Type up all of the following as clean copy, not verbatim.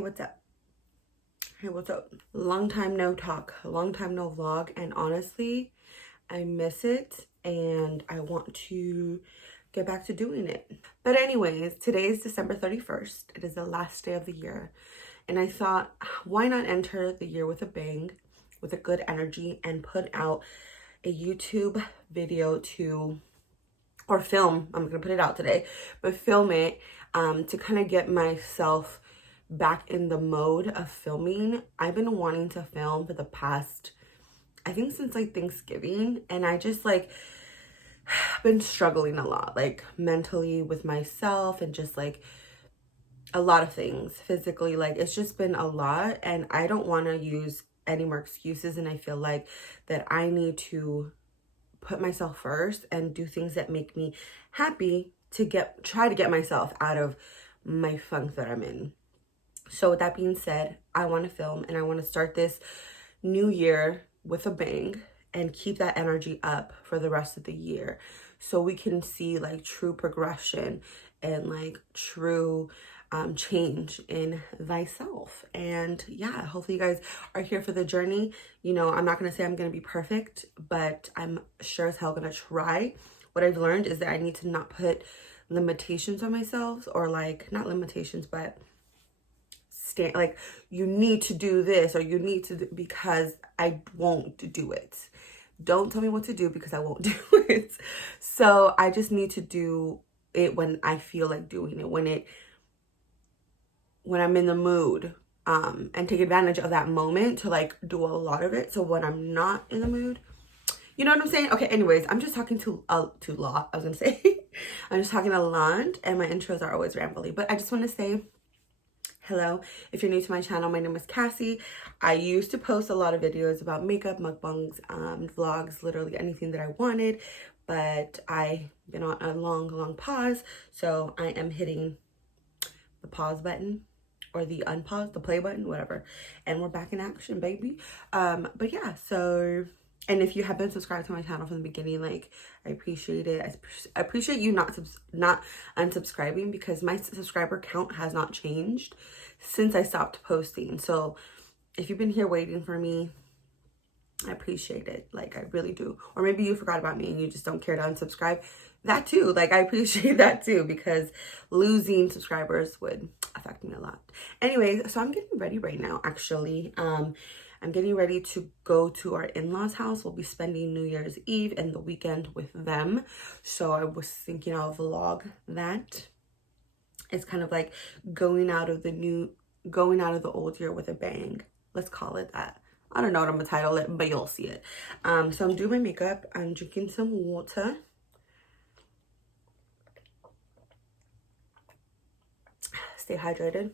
Hey, what's up? Hey, what's up? Long time no talk, long time no vlog, and honestly, I miss it and I want to get back to doing it. But anyways, today is December 31st. It is the last day of the year. And I thought, why not enter the year with a bang, with a good energy, and put out a YouTube video or film. I'm gonna put it out today, but film it to kind of get myself back in the mode of filming. I've been wanting to film for the past, I think since like Thanksgiving, and I just like been struggling a lot, like mentally with myself and just like a lot of things physically. Like it's just been a lot, and I don't want to use any more excuses, and I feel like that I need to put myself first and do things that make me happy to try to get myself out of my funk that I'm in. So with that being said, I want to film and I want to start this new year with a bang and keep that energy up for the rest of the year, so we can see like true progression and like true change in thyself. And yeah, hopefully you guys are here for the journey. You know, I'm not gonna say I'm gonna be perfect, but I'm sure as hell gonna try. What I've learned is that I need to not put limitations on myself, or like not limitations, but like you need to do this or you need to because I won't do it. Don't tell me what to do because I won't do it. So I just need to do it when I feel like doing it, when I'm in the mood, and take advantage of that moment to like do a lot of it. So when I'm not in the mood, you know what I'm saying? Okay, anyways, I'm just talking to lot. I was gonna say I'm just talking a lot, and my intros are always rambly, but I just want to say hello. If you're new to my channel, my name is Kassy. I used to post a lot of videos about makeup, mukbangs, vlogs, literally anything that I wanted, but I've been on a long pause, so I am hitting the pause button or the unpause, the play button, whatever, and we're back in action, baby. But yeah, so, and if you have been subscribed to my channel from the beginning, like, I appreciate it. I appreciate you not unsubscribing, because my subscriber count has not changed since I stopped posting. So if you've been here waiting for me, I appreciate it. Like, I really do. Or maybe you forgot about me and you just don't care to unsubscribe. That too. Like, I appreciate that too, because losing subscribers would affect me a lot. Anyways, so I'm getting ready right now, actually. I'm getting ready to go to our in-laws' house. We'll be spending New Year's Eve and the weekend with them. So I was thinking I'll vlog that. It's kind of like going out of the old year with a bang. Let's call it that. I don't know what I'm gonna title it, but you'll see it. So I'm doing my makeup. I'm drinking some water. Stay hydrated,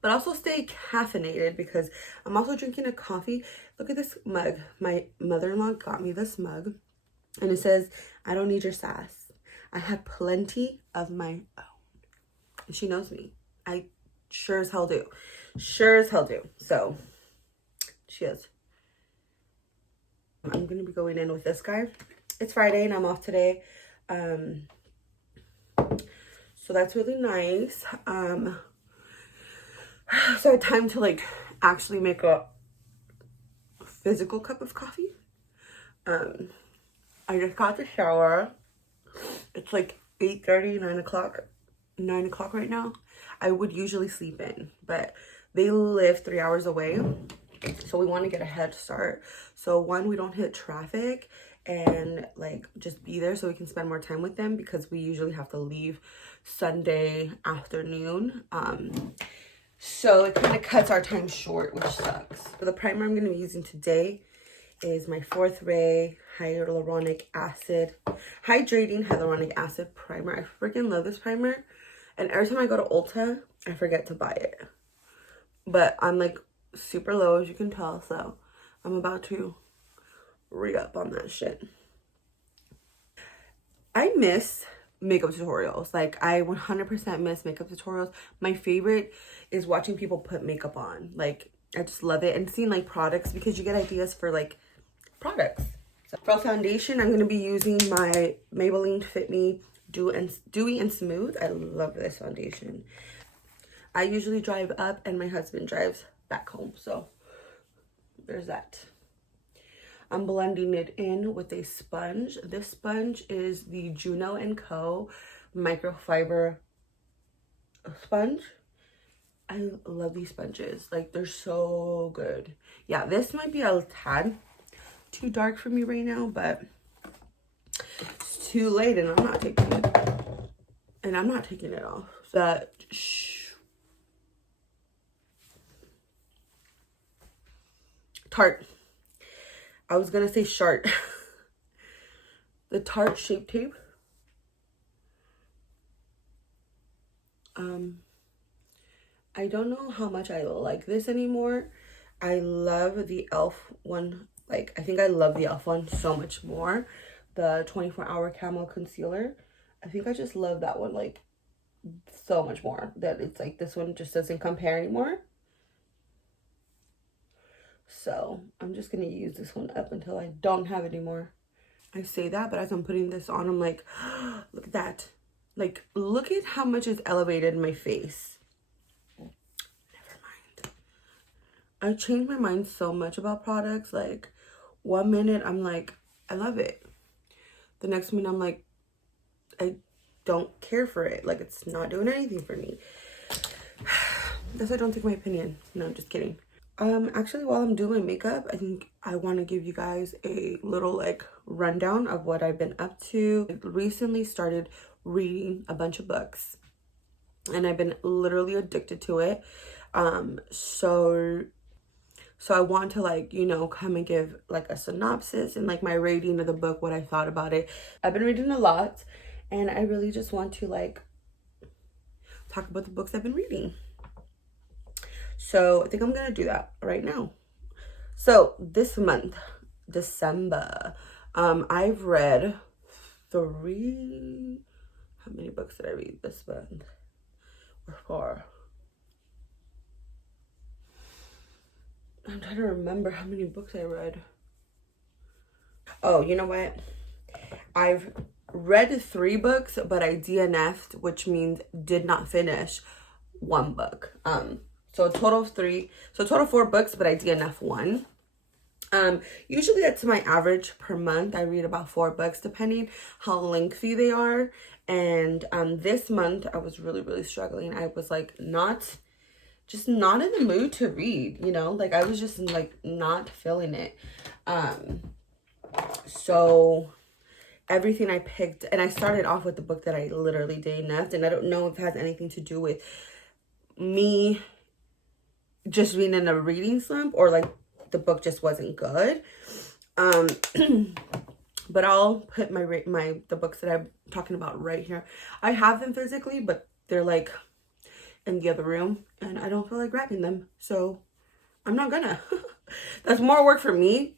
but also stay caffeinated, because I'm also drinking a coffee. Look at this mug. My mother-in-law got me this mug, and it says, "I don't need your sass. I have plenty of my own." And she knows me. I sure as hell do. Sure as hell do. So, cheers. I'm going to be going in with this guy. It's Friday and I'm off today. So that's really nice. So time to like actually make a physical cup of coffee. I just got the shower. It's like 8:30, 9 o'clock right now. I would usually sleep in, but they live 3 hours away, so we want to get a head start. So one, we don't hit traffic, and like just be there so we can spend more time with them, because we usually have to leave Sunday afternoon. So it kind of cuts our time short, which sucks. But the primer I'm going to be using today is my 4th Ray Hydrating Hyaluronic Acid Primer. I freaking love this primer. And every time I go to Ulta, I forget to buy it. But I'm like super low, as you can tell. So I'm about to re-up on that shit. I miss makeup tutorials. Like, I 100% miss makeup tutorials. My favorite is watching people put makeup on. Like, I just love it. And seeing like products, because you get ideas for like products. So for foundation, I'm going to be using my Maybelline Fit Me Dewy and Smooth. I love this foundation. I usually drive up and my husband drives back home. So there's that. I'm blending it in with a sponge. This sponge is the Juno & Co. microfiber sponge. I love these sponges. Like, they're so good. Yeah, this might be a tad too dark for me right now, but it's too late and I'm not taking it. And I'm not taking it off. That Tarte. I was gonna say Shart. The Tarte Shape Tape. I don't know how much I like this anymore. I love the e.l.f. one. Like, I think I love the e.l.f. one so much more. The 24-hour camo concealer. I think I just love that one, like, so much more. That it's like, this one just doesn't compare anymore. So, I'm just going to use this one up until I don't have it anymore. I say that, but as I'm putting this on, I'm like, oh, look at that. Like, look at how much it's elevated my face. I changed my mind so much about products. Like, one minute I'm like, I love it. The next minute I'm like, I don't care for it. Like, it's not doing anything for me. Guess I don't take my opinion. No, I'm just kidding. Actually, while I'm doing my makeup, I think I want to give you guys a little, like, rundown of what I've been up to. I recently started reading a bunch of books. And I've been literally addicted to it. So I want to, like, you know, come and give, like, a synopsis and, like, my rating of the book, what I thought about it. I've been reading a lot, and I really just want to, like, talk about the books I've been reading. So I think I'm going to do that right now. So this month, December, I've read 3... How many books did I read this month? Or 4? I'm trying to remember how many books I read. Oh, you know what? I've read 3 books, but I DNF'd, which means did not finish 1 book. So a total of 3. So a total of 4 books, but I DNF 1. Usually that's my average per month. I read about 4 books, depending how lengthy they are. And this month I was really struggling. I was like just not in the mood to read, you know, like I was just like not feeling it. So everything I picked, and I started off with the book that I literally DNF'd, and I don't know if it has anything to do with me just being in a reading slump or like the book just wasn't good. But I'll put the books that I'm talking about right here. I have them physically, but they're like in the other room and I don't feel like grabbing them, so I'm not gonna. That's more work for me.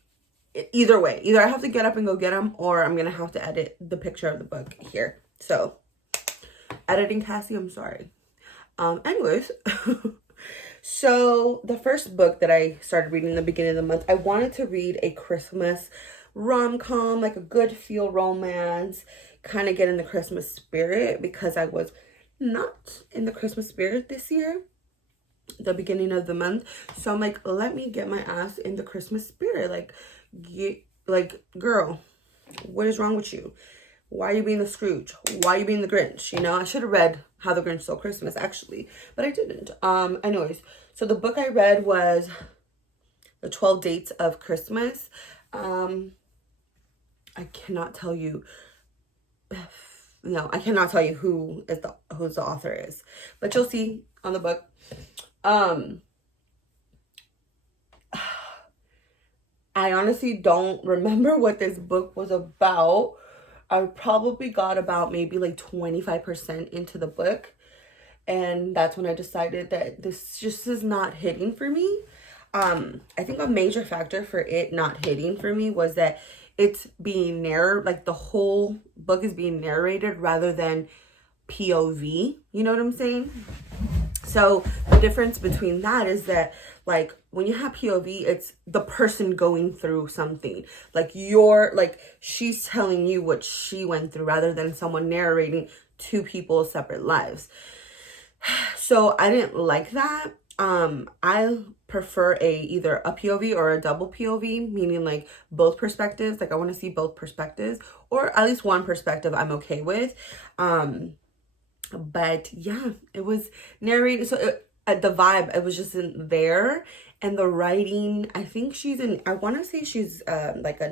Either way, either I have to get up and go get them, or I'm gonna have to edit the picture of the book here. So editing Kassy, I'm sorry. Anyways, so the first book that I started reading in the beginning of the month, I wanted to read a Christmas rom-com, like a good feel romance, kind of get in the Christmas spirit, because I was not in the Christmas spirit this year, the beginning of the month. So I'm like, let me get my ass in the Christmas spirit. Like, girl, what is wrong with you? Why are you being the Scrooge? Why are you being the Grinch? You know, I should have read How the Grinch Stole Christmas, actually, but I didn't. Anyways, so the book I read was The 12 Dates of Christmas. I cannot tell you. No, I cannot tell you who the author is, but you'll see on the book. I honestly don't remember what this book was about. I probably got about maybe like 25% into the book, and that's when I decided that this just is not hitting for me. I think a major factor for it not hitting for me was that it's being narrated, like the whole book is being narrated rather than POV, you know what I'm saying? So the difference between that is that, like, when you have POV, it's the person going through something. Like, she's telling you what she went through rather than someone narrating 2 people's separate lives. So I didn't like that. I prefer either a POV or a double POV, meaning like both perspectives. Like I want to see both perspectives, or at least one perspective I'm okay with. But yeah, it was narrated. So the vibe, it was just in there. And the writing, I think she's in, I want to say she's like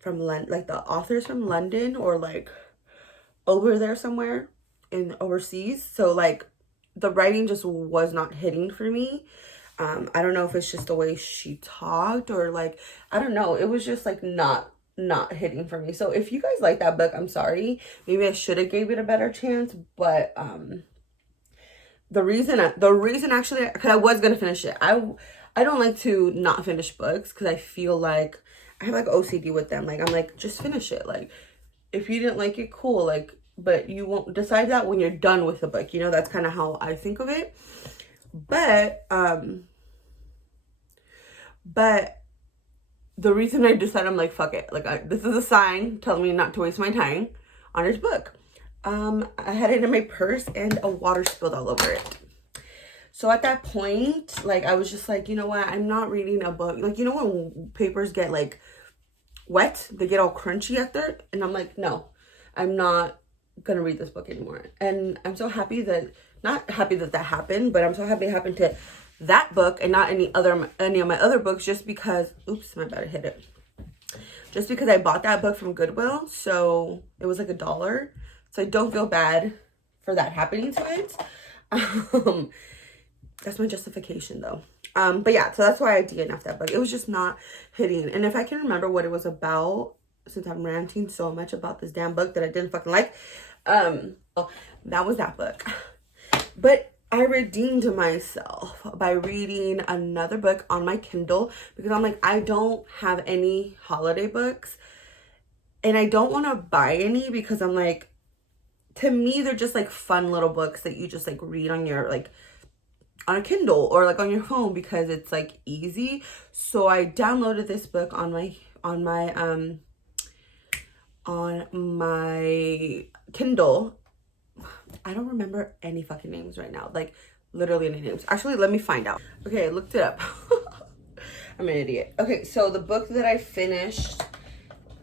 from London, like the author's from London or like over there somewhere in overseas. So like the writing just was not hitting for me. I don't know if it's just the way she talked or like, I don't know. It was just like not hitting for me. So if you guys like that book, I'm sorry. Maybe I should have gave it a better chance, but the reason actually, because I was gonna finish it. I don't like to not finish books because I feel like I have like OCD with them. Like I'm like, just finish it. Like if you didn't like it, cool. Like, but you won't decide that when you're done with the book. You know, that's kind of how I think of it. But the reason I decided, I'm like, fuck it. Like this is a sign telling me not to waste my time on this book. I had it in my purse and a water spilled all over it. So at that point, like, I was just like, you know what? I'm not reading a book. Like, you know when papers get, like, wet? They get all crunchy after? And I'm like, no, I'm not going to read this book anymore. And I'm so happy that, not happy that that happened, but I'm so happy it happened to that book and not any of my other books, just because, oops, my bad, I hit it. Just because I bought that book from Goodwill. So it was like $1. So I don't feel bad for that happening to it. That's my justification though. But yeah, so that's why I DNF'd that book. It was just not hitting. And if I can remember what it was about, since I'm ranting so much about this damn book that I didn't fucking like, that was that book. But I redeemed myself by reading another book on my Kindle, because I'm like, I don't have any holiday books and I don't want to buy any, because I'm like, to me, they're just like fun little books that you just like read on your, like, on a Kindle or like on your phone, because it's like easy. So I downloaded this book on my Kindle. I don't remember any fucking names right now, like literally any names. Actually, let me find out. Okay, I looked it up. I'm an idiot. Okay, so the book that I finished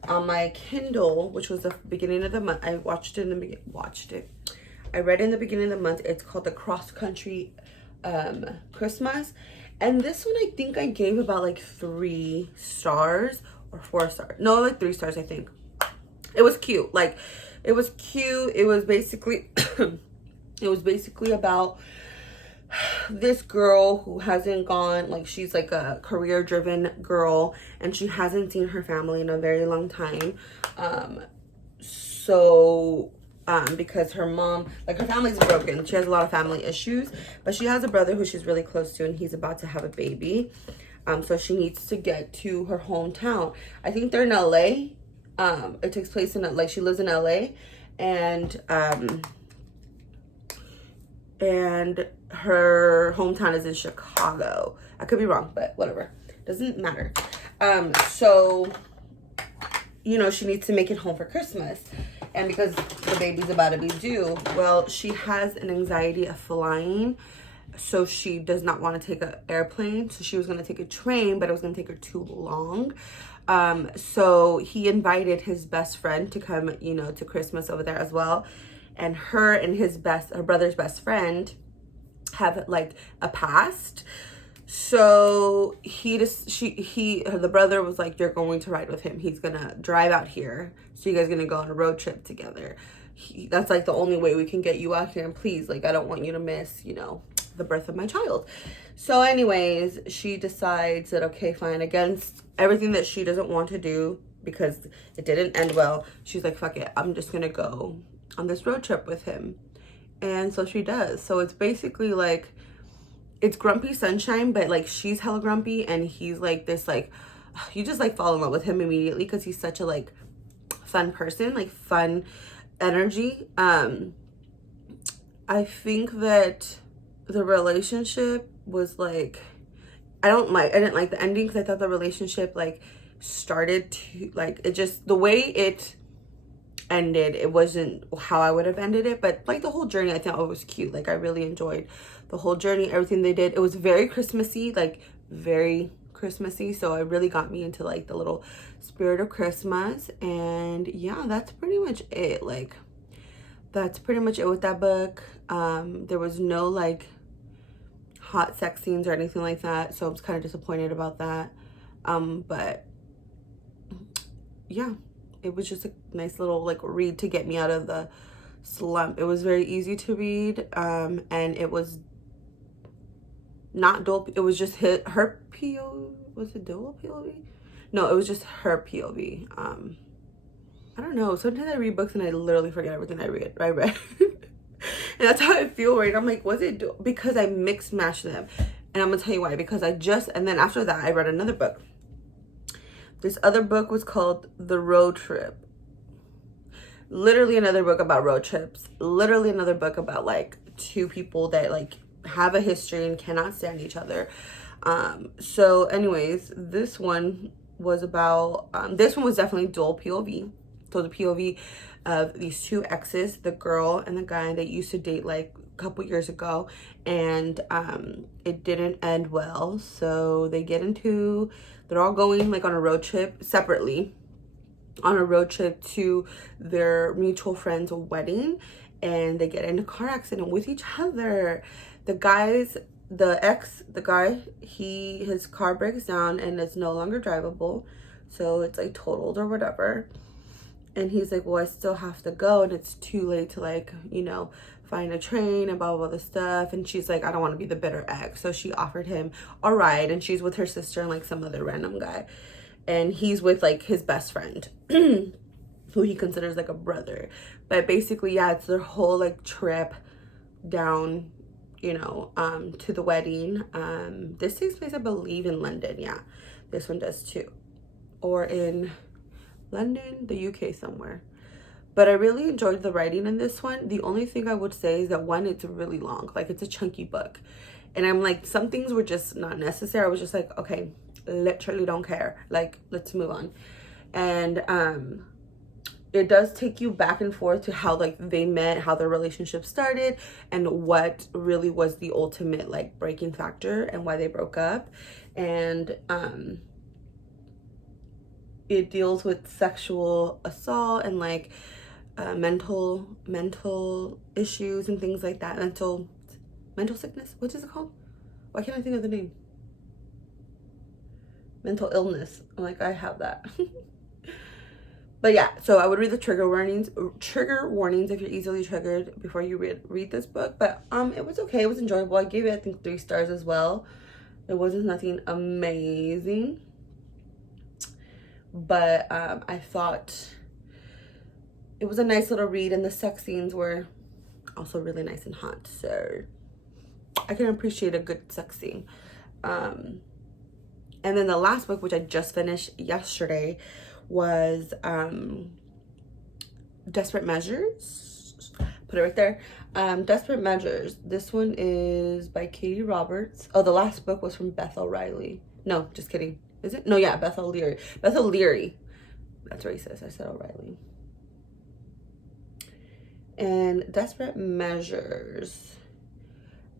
on my Kindle, which was the beginning of the month, I watched it in the I read it in the beginning of the month. It's called The Cross Country Christmas, and this one I think I gave about like 3 stars or 4 stars. No, like 3 stars, I think. It was cute. Like, it was cute. It was basically it was basically about this girl who hasn't gone, like, she's like a career driven girl and she hasn't seen her family in a very long time. Because her mom, like, her family's broken. She has a lot of family issues, but she has a brother who she's really close to, and he's about to have a baby. So she needs to get to her hometown. I think they're in LA. It takes place in, like, she lives in LA, and her hometown is in Chicago. I could be wrong, but whatever. Doesn't matter. So, you know, she needs to make it home for Christmas. And because the baby's about to be due, well, she has an anxiety of flying. So she does not want to take an airplane. So she was going to take a train, but it was going to take her too long. So he invited his best friend to come, you know, to Christmas over there as well. And her and her brother's best friend have like a past. So the brother was like, you're going to ride with him. He's gonna drive out here, so you guys gonna go on a road trip together. That's like the only way we can get you out here, and please, like, I don't want you to miss, you know, the birth of my child. So anyways, she decides that, okay, fine, against everything that she doesn't want to do because it didn't end well, she's like, fuck it, I'm just gonna go on this road trip with him. And so she does. So it's basically like, it's grumpy sunshine, but like she's hella grumpy and he's like this, like, you just like fall in love with him immediately because he's such a like fun person, like fun energy. I think that the relationship was like, I didn't like the ending, because I thought the relationship like started to like, it just, the way it ended, it wasn't how I would have ended it, but like the whole journey, I thought it was cute. Like I really enjoyed the whole journey, everything they did. It was very Christmassy, like very Christmassy, so it really got me into like the little spirit of Christmas. And yeah, that's pretty much it. Like that's pretty much it with that book. There was no like hot sex scenes or anything like that, so I was kind of disappointed about that. But yeah, it was just a nice little like read to get me out of the slump. It was very easy to read, and it was not dual. It was just her POV. Was it dual POV? No, it was just her POV. I don't know. Sometimes I read books and I literally forget everything I read. And that's how I feel right. I'm like, was it because I mix matched them? And I'm gonna tell you why. Because and then after that I read another book. This other book was called The Road Trip. Literally another book about road trips. Literally another book about like two people that like have a history and cannot stand each other. So anyways, this one was about, this one was definitely dual POV. So the POV of these two exes, the girl and the guy that used to date like a couple years ago, and it didn't end well. So they're all going like on a road trip separately, on a road trip to their mutual friend's wedding, and they get in a car accident with each other. The guy, his car breaks down and it's no longer drivable, so it's like totaled or whatever. And he's like, well, I still have to go, and it's too late to like, you know, find a train and blah blah blah stuff. And she's like, I don't want to be the bitter ex, so she offered him a ride, and she's with her sister and like some other random guy, and he's with like his best friend who he considers like a brother. But basically, yeah, it's their whole like trip down, you know, to the wedding. This takes place, I believe, in London. Yeah, this one does too, or in London, the UK somewhere. But I really enjoyed the writing in this one. The only thing I would say is that one, it's really long. Like it's a chunky book, and I'm like, some things were just not necessary. I was just like, okay, literally don't care, like let's move on. And it does take you back and forth to how like they met, how their relationship started, and what really was the ultimate like breaking factor and why they broke up. And it deals with sexual assault and like mental issues and things like that. Mental sickness, what is it called? Why can't I think of the name? Mental illness. I'm like, I have that. But yeah, so I would read the trigger warnings if you're easily triggered before you read this book. But it was okay. It was enjoyable. I gave it, I think, 3 stars as well. It wasn't nothing amazing, but I thought it was a nice little read, and the sex scenes were also really nice and hot, so I can appreciate a good sex scene. And then the last book, which I just finished yesterday, was Desperate Measures. Put it right there. Desperate Measures. This one is by Katie Roberts. Oh, the last book was from Beth O'Reilly. No, just kidding. Is it? No, yeah, Beth O'Leary. Beth O'Leary. That's racist. I said O'Reilly. And Desperate Measures,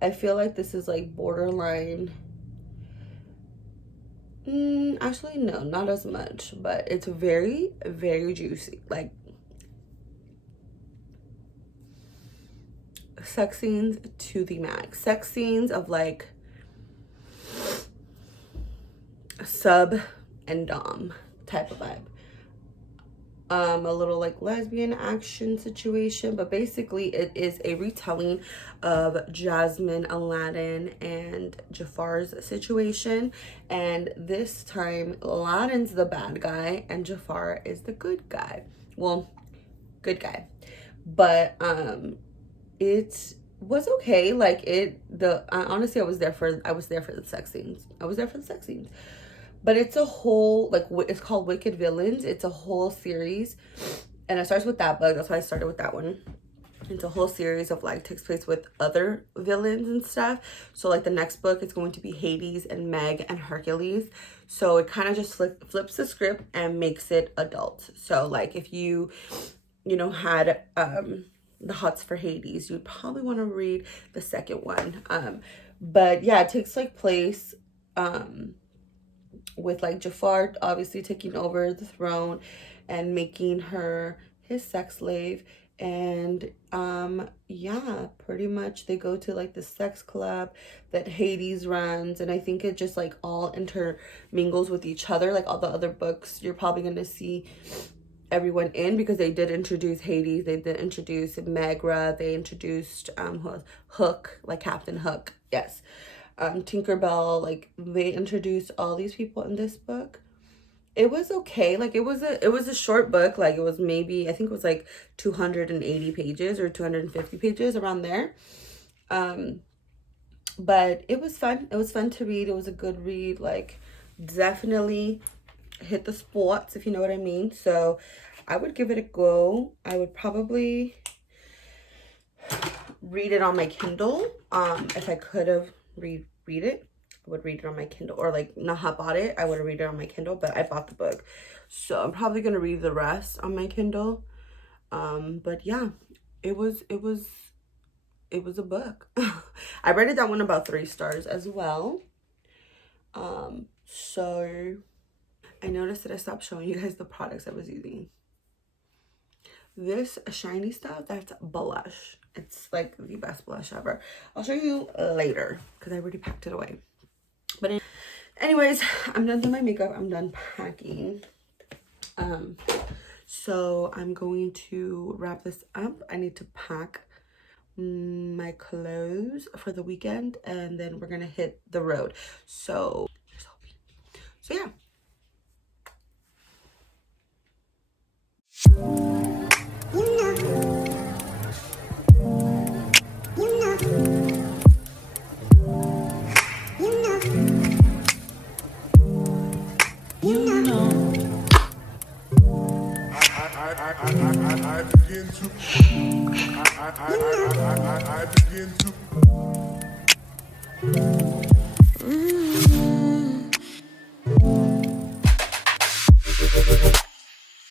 I feel like this is like borderline. Actually, no, not as much, but it's very, very juicy. Like, sex scenes to the max. Sex scenes of like sub and dom type of vibe. A little like lesbian action situation, but basically it is a retelling of Jasmine, Aladdin, and Jafar's situation. And this time Aladdin's the bad guy and Jafar is the good guy. Well, good guy. But it was okay. Like honestly, I was there for the sex scenes. But it's a whole, like, it's called Wicked Villains. It's a whole series. And it starts with that book. That's why I started with that one. It's a whole series of, like, takes place with other villains and stuff. So, like, the next book is going to be Hades and Meg and Hercules. So, it kind of just flips the script and makes it adult. So, like, if you you know, had the hots for Hades, you'd probably want to read the second one. But yeah, it takes like place with like Jafar obviously taking over the throne and making her his sex slave. And yeah, pretty much they go to like the sex club that Hades runs, and I think it just like all intermingles with each other. Like all the other books, you're probably gonna see everyone in, because they did introduce Hades, they did introduce Megra, they introduced Hook, like Captain Hook, yes, Tinkerbell, like they introduced all these people in this book. It was okay. Like it was a short book. Like it was maybe, I think it was like 280 pages or 250 pages, around there. But it was fun. It was fun to read. It was a good read. Like definitely hit the spots, if you know what I mean. So I would give it a go. I would probably read it on my Kindle. If I could have read it, I would read it on my Kindle, or like not have bought it, I would read it on my Kindle, but I bought the book, so I'm probably gonna read the rest on my Kindle. But yeah, it was a book. I rated that one about 3 stars as well. So I noticed that I stopped showing you guys the products I was using. This shiny stuff, that's blush. It's like the best blush ever. I'll show you later because I already packed it away. But anyways, I'm done doing my makeup. I'm done packing. So I'm going to wrap this up. I need to pack my clothes for the weekend, and then we're gonna hit the road. So yeah. I begin to